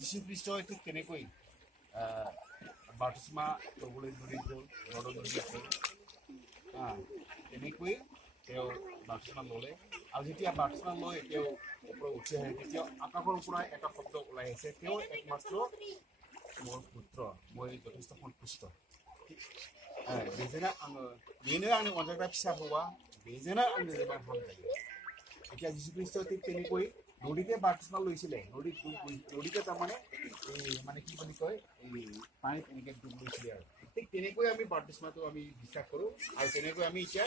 যীশু খ্ৰীষ্টই ঠিক তেনেকৈ বাৰ্তিস্মা ল'বলৈ ধৰি গ'ল নদী গ'ল তেনেকৈ তেওঁ বাৰ্তিস্মা ল'লে আৰু যেতিয়া বাৰ্তিস্মা লৈ তেওঁ ওপৰত উঠি আহে তেতিয়া আকাশৰ পৰা এটা শব্দ ওলাই আহিছে তেওঁ একমাত্ৰ মোৰ পুত্ৰ মই যথেষ্ট সন্তুষ্ট बेनो आंनि अनजाग्रा फिसा हौवा बेजोंनो आंनि जोबोर हामजायो এতিয়া যীশু খ্ৰীষ্টই ঠিক তেনেকৈ নদীতে বাৰ্তিস্মা লৈছিলে নদীতে তাৰমানে মানে কি বুলি কয় পানীত এনেকৈ ডুব লৈছিলে আৰু ঠিক তেনেকৈ আমি বাৰ্তিস্মাটো আমি বিশ্বাস কৰোঁ আৰু তেনেকৈ আমি এতিয়া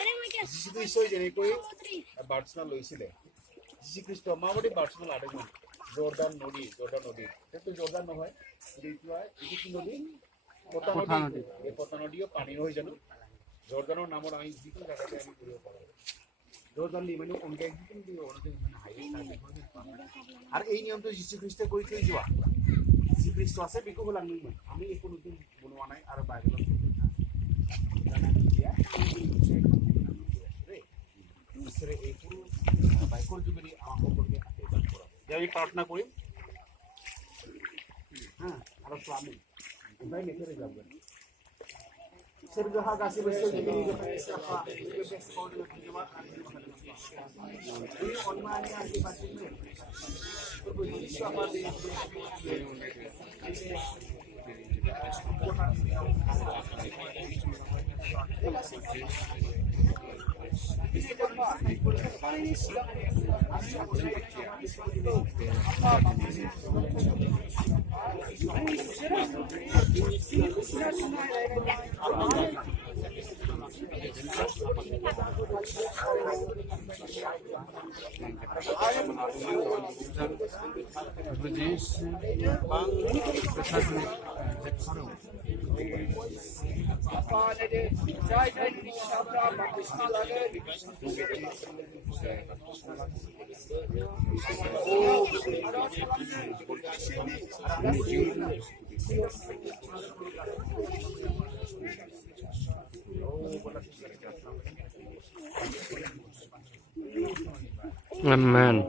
যীশু খ্ৰীষ্টই যেনেকৈ বাৰ্তিস্মা লৈছিলে যীশু খ্ৰীষ্ট মাবাদী বাৰ্তিস্মা লাদोंमोन জৰ্দান নদী সেইটো জৰ্দান নহয় এইটো কি নদী পতা নদীও পানী নহয় জানো জৰ্দানৰ নামত আমি যিকোনো জাগাতে আমি কৰিব পাৰোঁ জৰ্দাননি মানে অনগাই যিকোনো দিব মানে হাইৱে আৰু এই নিয়মটো যীশু খ্ৰীষ্টই কৰি থৈ যোৱা যীশু খ্ৰীষ্ট আছে বেखौ होलांदोंमोन আমি একো নতুন বনোৱা নাই আৰু বাইবেলত ঈশ্বৰে এইবোৰ বাইকৰ যোগেদি আমাক সকলোকে আশীৰ্বাদ কৰক আমি প্ৰাৰ্থনা কৰিম আৰু স্বামী Baik ni kira jawaban. Sergaha kasih besok jadi ni dapat siapa? Ini best call dengan jemaat ini online ni asli pasir ni. Berbunyi siapa di Amen.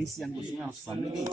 Misi yang khususnya harus family.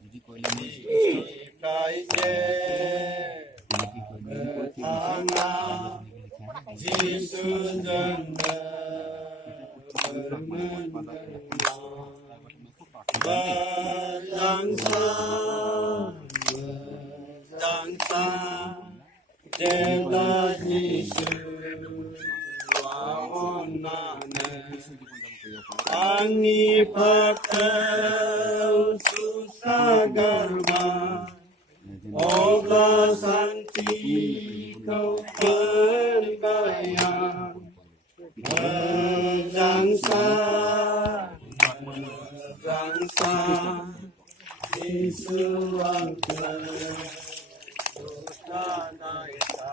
Jadi Ani patel susagarba Obla santi kau berbayang Bangsa Isuang Sukanayasa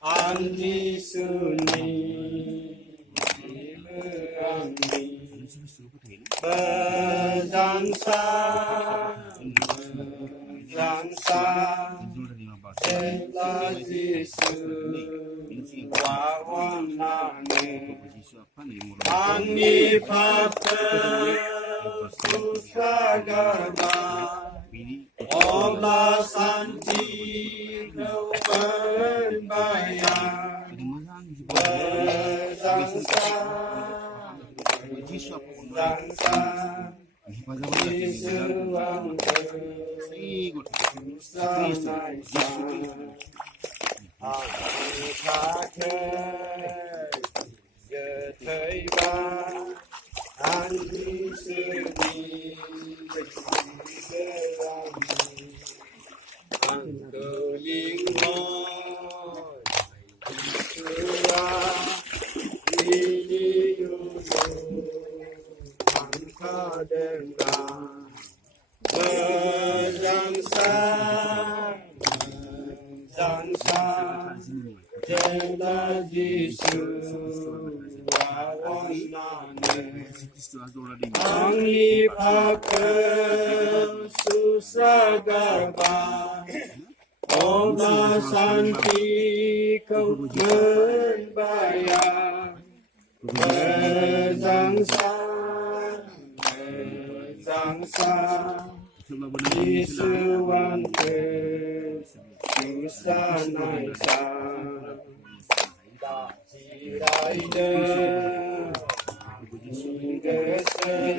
Andi suni Bangsa Ela Yesus Wawanane Ani Pate Susagarba Obla santi kau berbayang Bangsa Isuang Susanaysa Ani pakai Geteiba Andi seni Berani Angkelingoi Isura Iyudu Angka dengan Bangsa Jela Yesus Wawanane Angli pakai susagarba Oba santi kau berbayang Bangsa Isuang Susanaysa Siraide Ingesen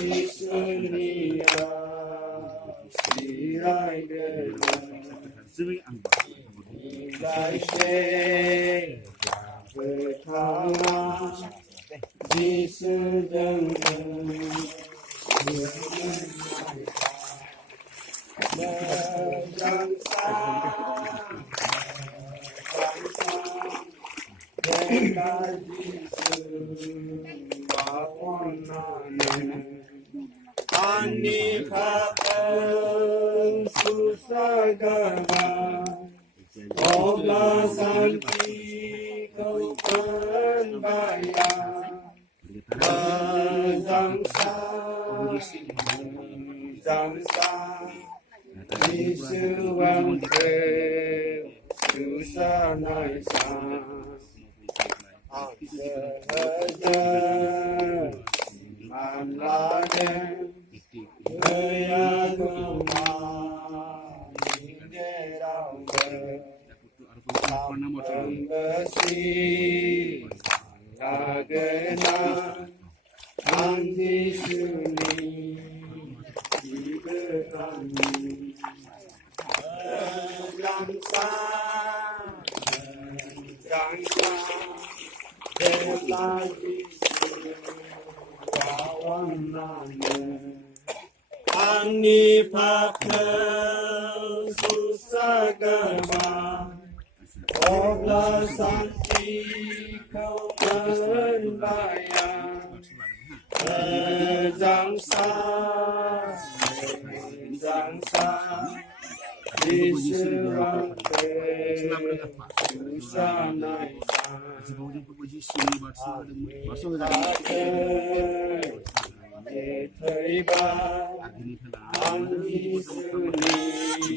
Isunia Siraide Inglaishe Pertama Disudengkan Ani pakai susagarba Obla santi kau berbayang Bangsa Isuang Susanaysa Sehaja Manlade Gaya Guma Inggerau Sambesi Agena Andi suni Iberani Bangsa Bela Yesus Wawanane Ani pakai susagarba Obla santi kau berbayang Bangsa Isuang जिबाव जों फोरबोजि सिंनि Barca Barca मोजां आगोलनि खेला आगोलनि जिउ फोरबोजि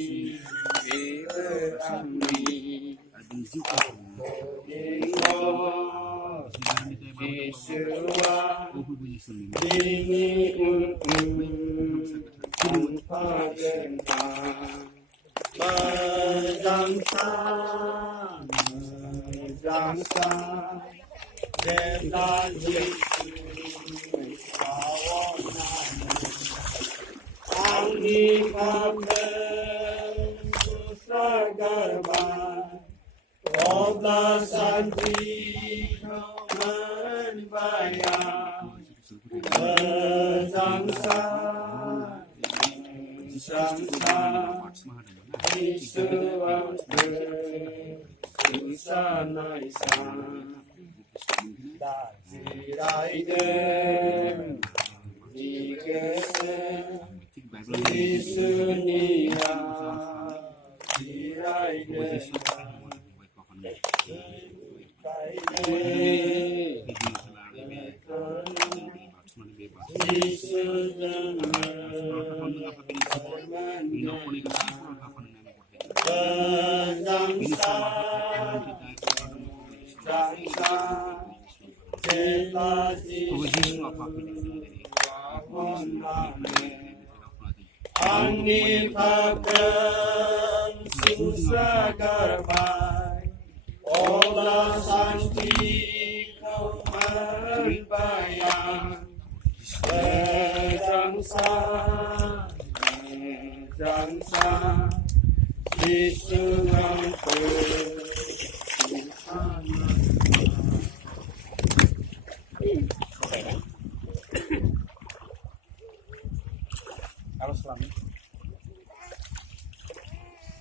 Harus selalu.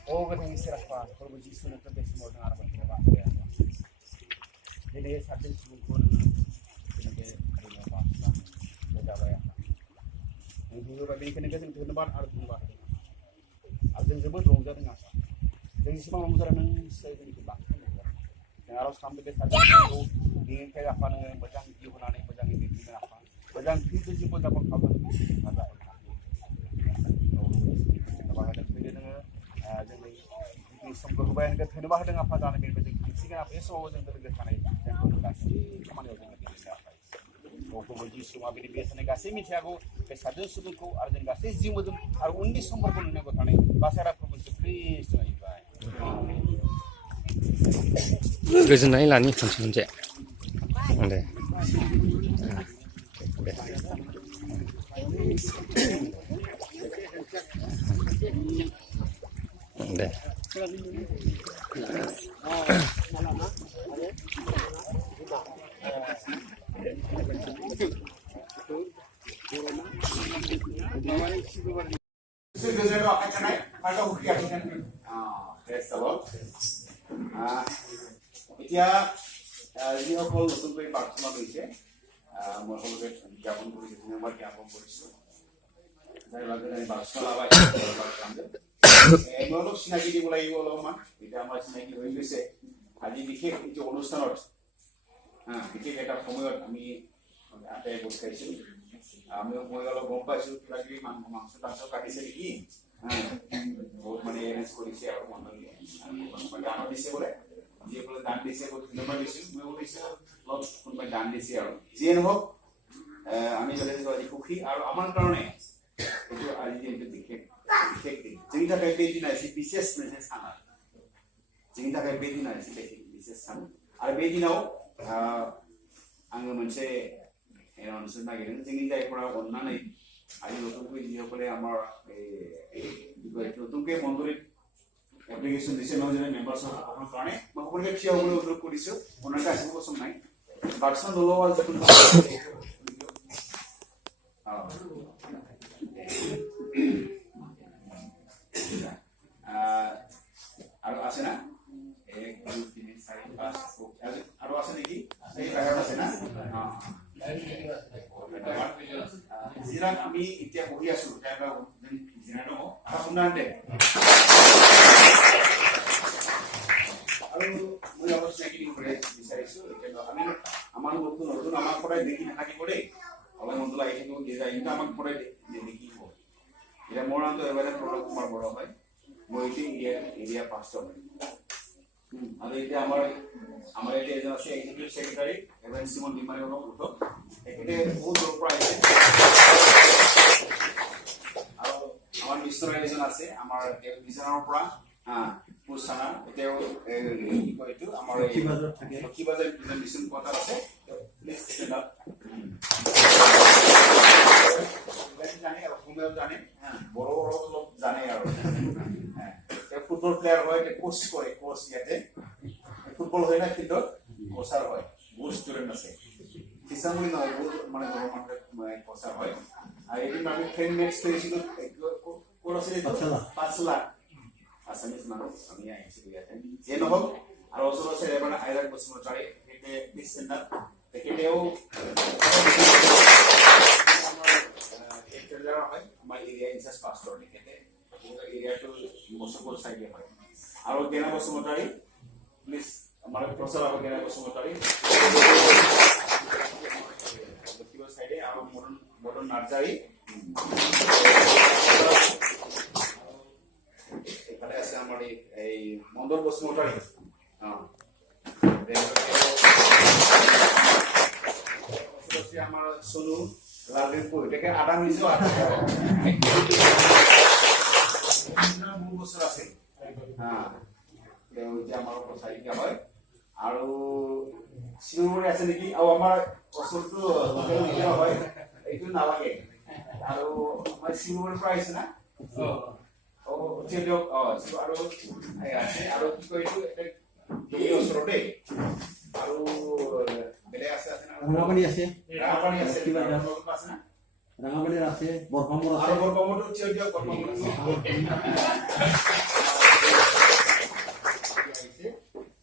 Oh, katanya istirahat. Kalau begitu sudah terbiasa semua dengan arah bergerak. Jadi satu suku sebagai karya bangsa negara yang. Ini juga bagi negara yang terdepan arah bergerak. Artinya sebut rongga dengan apa? Jadi semua manusia yang saya ini bangsa. Yang harus sampai ke satu suku ingin kayak apa dengan bajang hubungan yang bajang ini dengan apa? Bajang itu juga dapat kabar ada. जोंनि समखौ होबाय होनोबा होदों आफा जानो बेबायदि दिन्थिगोन आफा बे समाव जों लोगो थानाय जोंखौ गासै खामानियाव जोङो गेलेनो हाबाय गथ'फोर जिसुआ बिदि बे थानाय गासै मिथियागौ बे सादों सुबुंखौ आरो जों गासै जिउ मोदोम आरो उननि समफोरखौ नुनांगौ थानाय बासायराफोरखौ ख्रिस्ट होबाय गोजोननाय लानि खनसे खनसे दे deh. এতিয়া যিসকল নতুনকৈ প্ৰাৰ্থনা লৈছে মই সকলোকে জ্ঞাপন কৰিছোঁ ধন্যবাদ জ্ঞাপন কৰিছোঁ মই অলপ চিনাকি দিব লাগিব অলপমান এতিয়া আমাৰ চিনাকি হৈ গৈছে আজি বিশেষ এইটো অনুষ্ঠানত বিশেষ এটা সময়ত আমি আটাই গোট খাইছোঁ মই অলপ গম পাইছোঁ কিবা কিবি মাংস টাংস কাটিছে নেকি বহুত মানে এৰেঞ্জ কৰিছে আৰু মণ্ডলীয়ে দান দিছে বোলে যিসকলে দান দিছে বহুত ধন্যবাদ দিছোঁ মই ভাবিছোঁ অলপ কোনোবাই দান দিছে আৰু যিয়ে নহওক আমি যথেষ্ট আজি সুখী আৰু আমাৰ কাৰণে এইটো আজি দিনটো বিশেষ দিন जोंनि थाखाय बे दिना एसे बिसेस मोनसे सान आरो जोंनि थाखाय बे दिना एसे बिसेस सान आरो बे दिनाव आङो मोनसे एनाउन्समेन्ट नागिरदों जोंनि जायफोरा अननानै আজি নতুনকৈ যিসকলে আমাৰ নতুনকৈ মণ্ডলীত এপ্লিকেশ্যন দিছে নহয় যেনে মেম্বাৰছৰ কাৰণে মই সকলোকে থিয় হ'বলৈ অনুৰোধ কৰিছোঁ অনাৰটা আহিব পচন্দ নাই বাক্সা নলোৱা যিটো আৰু আছে না 1 2 3 4 5 আৰু আছে নেকি এই বাহিৰত আছে না জিৰাত আমি এতিয়া বহি আছো জিৰা ন শুনান্তে আৰু আমাক পৰাই দেখি নাথাকিব দেই অলপ মনটো লাগি থাকিব গীৰ্জা কিন্তু আমাক পৰাই দেখিব এতিয়া মোৰ নামটো এবাৰে প্ৰলভ কুমাৰ বৰা হয় মই এতিয়া এৰিয়া পাঁচটা হয় আৰু এতিয়া আমাৰ এতিয়া এজন আছে এক্সিকিউটিভ সেক্ৰেটাৰী এভেন সিমন ডিমাৰী অলপ উঠক তেখেতে বহুত দূৰৰ পৰা আহিছে আৰু আমাৰ মিছনাৰী এজন আছে আমাৰ বিজনৰ পৰা পুছানা এতিয়াও কি কয় এইটো আমাৰ লক্ষীবাজাৰ মিছন কোৱাৰ্টাৰ আছে প্লিজ ষ্টেণ্ড আপ জানে অসমীয়াও জানে বড়ো অলপ জানে আৰু ফুটবল প্লেয়াৰ হয় কোচ কৰে কোচ ইয়াতে ফুটবল হয় না ফিল্ডত কোচাৰ হয় বহুত ষ্টুডেণ্ট আছে টিচাৰ বুলি নহয় বহুত মানে গভৰ্ণমেণ্ট কোচাৰ হয় আৰু এদিন আমি ফ্ৰেণ্ড মেটছ কৰিছিলোঁ ক'ত আছিলে পাঠশালা আছামিজ মানুহ আমি আহিছিলোঁ ইয়াতে যিয়ে নহওক আৰু ওচৰত আছে এবাৰ আইৰাক বসুমতাৰী তেখেতে প্লিজ ষ্টেণ্ড আপ তেখেতেও হয় আমাৰ এৰিয়া ইনচাৰ্জ পাষ্টৰ তেখেতে এৰিয়াটো বছৰবোৰ চাই দিয়া হয় আৰু গেনা বসুমতাৰী প্লিজ আমাৰ প্ৰচাৰ হ'ব গেনা বসুমতাৰী লক্ষীবাৰ চাইডে আৰু মদন নাৰ্জাৰী এইফালে আছে আমাৰ এই মন্দল বসুমতাৰী আমাৰ সোনু লালপুৰ তেখেত আদা নিজেও বহু বছৰ আছে এতিয়া আমাৰ প্ৰচাৰিকা হয় আৰু শিৱমণি আছে নেকি আৰু আমাৰ ওচৰটো হয় এইটো নালাগে আৰু আমাৰ শিৱমণিৰ পৰা আহিছে না দিয়ক আৰু আছে আৰু কি কয় এইটো ওচৰতে আৰু বেলেগ আছে ৰাঙাপানী আছে ৰাঙাপানী আছে কিবা আছে না ৰাঙাপানীৰ আছে বৰপামৰ আছে আৰু বৰপামৰটো উঠিয়ে দিয়ক বৰপামৰ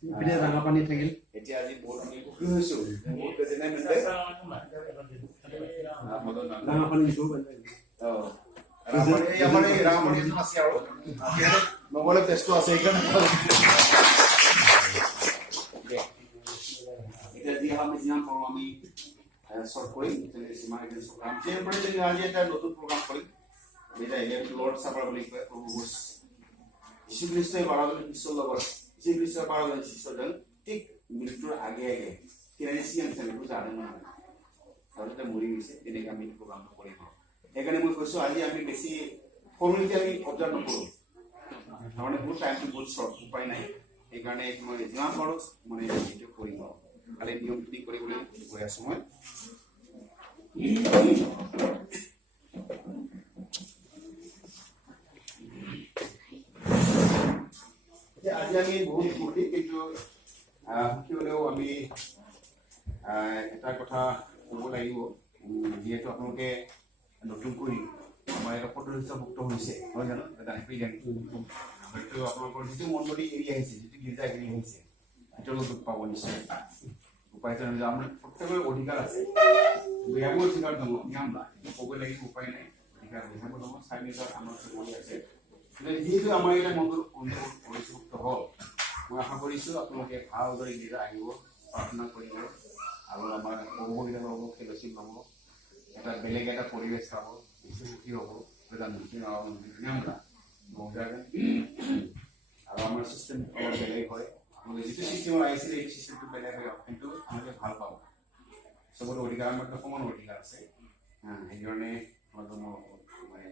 ইপিনে ৰাঙাপানী থাকিল এতিয়া আজি বহুত আমি সুখী হৈছো বহুত বেজেনে মিলে ৰাঙাপানী আমাৰ এই ৰাঙাপানী এজন আছে আৰু নগলে টেষ্টটো আছে এইকাৰণে এতিয়া যি আমি যিমান পাৰোঁ আমি শৰ্ট কৰিম সীমাৰে প্ৰগ্ৰাম যে পৰে যে আজি এটা নতুন প্ৰগ্ৰাম কৰিম এটা ইলেভেন লৰ্ড সাপাৰ বুলি কয় প্ৰভু যীশু খ্ৰীষ্টই 12জন শিষ্যৰ লগত যীশু খ্ৰীষ্টৰ 12জন শিষ্যজন ঠিক মৃত্যুৰ আগে আগে কেনেকৈ আমি সেইটো জানে নহয় তাতে মৰি গৈছে তেনেকৈ আমি প্ৰগ্ৰামটো কৰিম সেইকাৰণে মই কৈছোঁ আজি আমি বেছি ফৰ্মেলিটি আমি অবজাৰ্ভ নকৰোঁ তাৰমানে বহুত টাইমটো বহুত শ্বৰ্ট উপায় নাই সেইকাৰণে মই যিমান পাৰোঁ মানে এইটো কৰিম খালি নিয়মখিনি কৰিবলৈ গৈ আছোঁ মই আজি আমি বহুত ফূৰ্তি কিন্তু সুখী হ'লেও আমি এটা কথা ক'ব লাগিব যিহেতু আপোনালোকে নতুনকৈ আমাৰ এটা সদস্যভুক্ত হৈছে নহয় জানো হয়তো আপোনালোকৰ যিটো মণ্ডলী এৰি আহিছে যিটো গীৰ্জা এৰি আহিছে সেইটো দুখ পাব নিশ্চয় উপায় আমাৰ প্ৰত্যেকৰে অধিকাৰ আছে বিহাবোৰ অধিকাৰ নিয়ম ক'ব লাগিব উপায় নাই অধিকাৰ বিহাবোৰ হ'ব স্বাধীনতাৰ আমাৰ চমৰি আছে যিহেতু আমাৰ এতিয়া মণ্ডল পৰিচুক্ত হ'ল মই আশা কৰিছোঁ আপোনালোকে ভালদৰে গীৰ্জা আহিব প্ৰাৰ্থনা কৰিব আৰু আমাৰ সহযোগিতা হ'ব ফেল'শ্বিপ হ'ব এটা বেলেগ এটা পৰিৱেশ চাব সুখী হ'ব প্ৰধানমন্ত্ৰী আৰু আমাৰ চিষ্টেম অলপ বেলেগ হয় যিটো চিষ্টেমত আহিছিলে এই চিষ্টেমটো বেলেগ হয় কিন্তু আপোনালোকে ভাল পাব চবৰে অধিকাৰ আমাৰ সমান অধিকাৰ আছে সেইকাৰণে মানে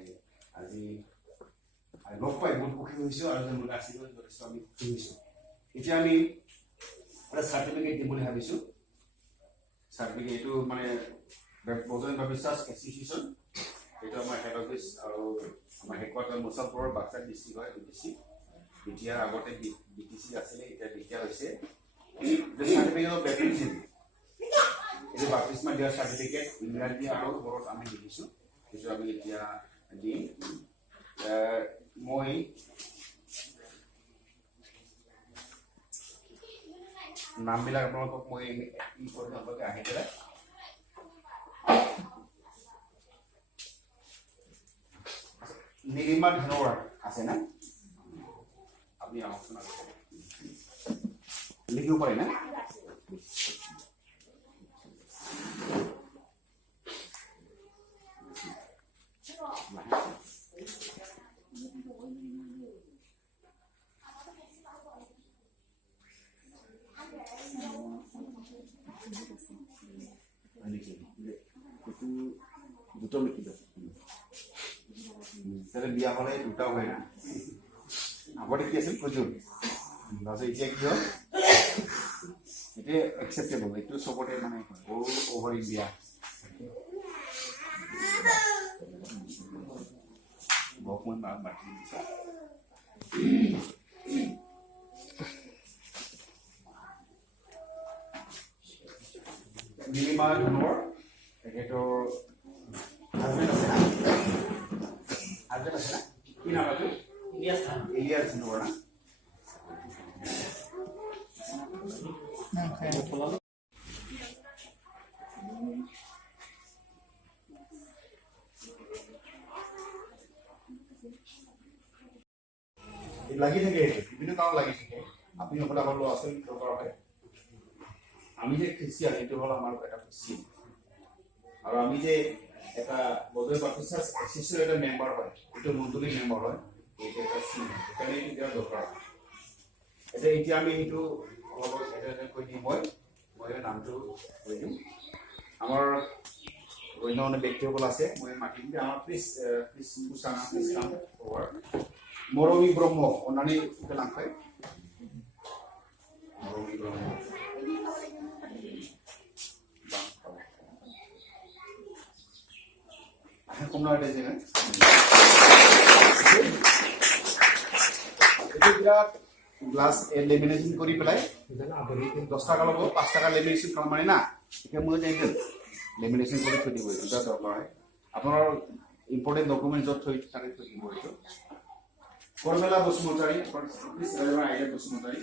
আজি লগ পাই বহুত সুখী হৈছোঁ আৰু তেওঁলোক আছিলে যথেষ্ট আমি সুখী হৈছোঁ এতিয়া আমি এটা চাৰ্টিফিকেট দিম বুলি ভাবিছোঁ চাৰ্টিফিকেট এইটো মানে বজেন বিশ্বাস এছ'চিয়েশ্যন এইটো আমাৰ হেড অফিচ আৰু আমাৰ হেডকোৱাৰ্টাৰ মুছাফৰৰ বাক্সা ডিষ্ট্ৰিক্ট হয় ডিচি এতিয়া আগতে BTC আছিলে এতিয়া হৈছে চাৰ্টিফিকেট অফ বেপ্টিজিম এইটো বাপ্তিস্মা দিয়াৰ চাৰ্টিফিকেট ইংৰাজী আৰু বড়োত আমি লিখিছোঁ সেইটো আমি এতিয়া দিম মই নামবিলাক আপোনালোকক মই কি কৰি আপোনালোকে আহি পেলাই নীলিমা ধনৱাৰ আছে না আপনি আলোচনা লিখিব পারে না এইটো দুটা লিখিত তাহলে বিয়া হলে দুটা হয় না আগতে কি আছিল কুজুল তাৰপিছত এতিয়া কি হ'ল এতিয়া একচেপ্টেবল এইটো চবতে মানে অল অভাৰ ইণ্ডিয়া বকমান মাতি দিছে নীলিমা ধনৰ তেখেতৰ হাজবেণ্ড আছে না হাজবেণ্ড আছে না কি নাম আছে ইলিয়াছ ধনৰ না লাগি থাকে বিভিন্ন কাৰণ লাগি থাকে আপুনি অকলে আমাৰ ল'ৰা ছোৱালী দৰকাৰ হয় আমি যে খ্ৰীষ্টিয়ান এইটো হ'ল আমাৰ এটা চিন আৰু আমি যে এটা বদৈ বাতিছা এছিছৰ এটা মেম্বাৰ হয় এইটো মণ্ডলী মেম্বাৰ হয় এইটো এটা চিন সেইকাৰণে এতিয়া দৰকাৰ এতিয়া আমি সেইটো অলপ এটা কৈ দিম মই নামটো কৈ দিম আমাৰ অন্য অন্য ব্যক্তিসকল আছে মই মাতিম যে আমাৰ প্লিজ কাম ফৰৱাৰ্ড মৰমী ব্ৰহ্ম অনানি লাংখাই মৰমী ব্ৰহ্ম কমলা এটা জেগা এইটো বিৰাট গ্লাছ লেমিনেশ্যন কৰি পেলাই 10 টাকা ল'ব 5 টাকা লেমিনেশ্যন কাম মানে না এতিয়া মই যে লেমিনেশ্যন কৰি থৈ দিব এইটো দৰকাৰ হয় আপোনাৰ ইম্পৰ্টেণ্ট ডকুমেণ্ট য'ত থৈ থাকে থৈ দিব এইটো Karmela Basumatary please relevant idea Basumatary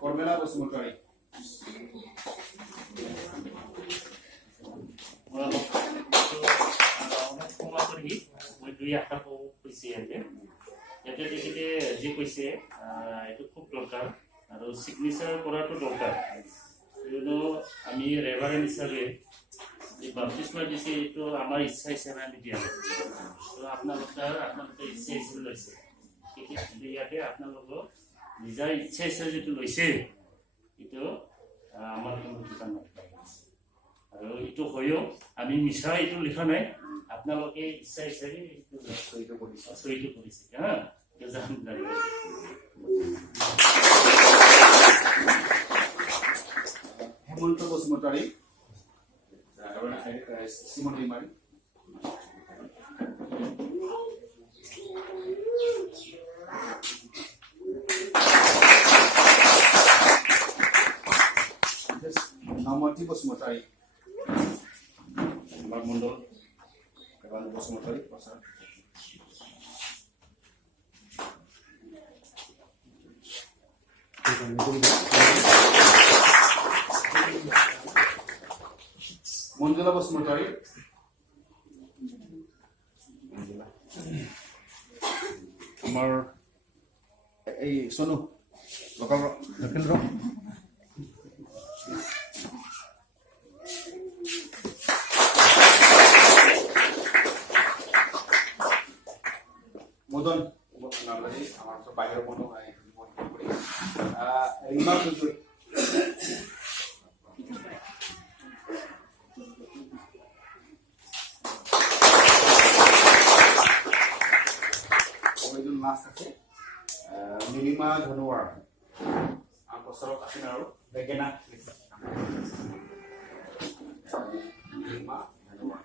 Karmela Basumatary মই দুই আশা কৈছে ইয়াতে তেখেতে যি কৈছে এইটো খুব দৰকাৰ আৰু চিগনেচাৰ কৰাটো দৰকাৰ কিয়নো আমি ৰেভাৰেণ্ট হিচাপে বাপ্তিস্মা দিছে এইটো আমাৰ ইচ্ছা হিচাপে আমি দিয়া নাই তো আপোনালোকে ইচ্ছা হিচাপে লৈছে ইয়াতে আপোনালোকক নিজৰ ইচ্ছা হিচাপে যিটো লৈছে এইটো আমাৰ কোনো দোকান নাই আৰু এইটো হয়ও আমি মিছা এইটো লিখা নাই আপোনালোকে ইচ্ছা হিচাপে এইটো কৰিছে হা জানিব হেমন্ত বসুমতাৰী শ্ৰীমতী মাৰী নমতী বসুমতাৰী আমাৰ মণ্ডল বসুমতাৰী প্ৰচাৰ মঞ্জুলা বসুমতাৰী আমাৰ এই সোনু লোকেল লখিমপুৰ মদন নালাগে আমাৰ বাহিৰৰ মনো ৰীমা চৌধুৰী লাষ্ট আছে নীলিমা ধনুৱাৰ 8 বছৰত আছিল আৰু বেগেনা নীলিমা ধনুৱাৰ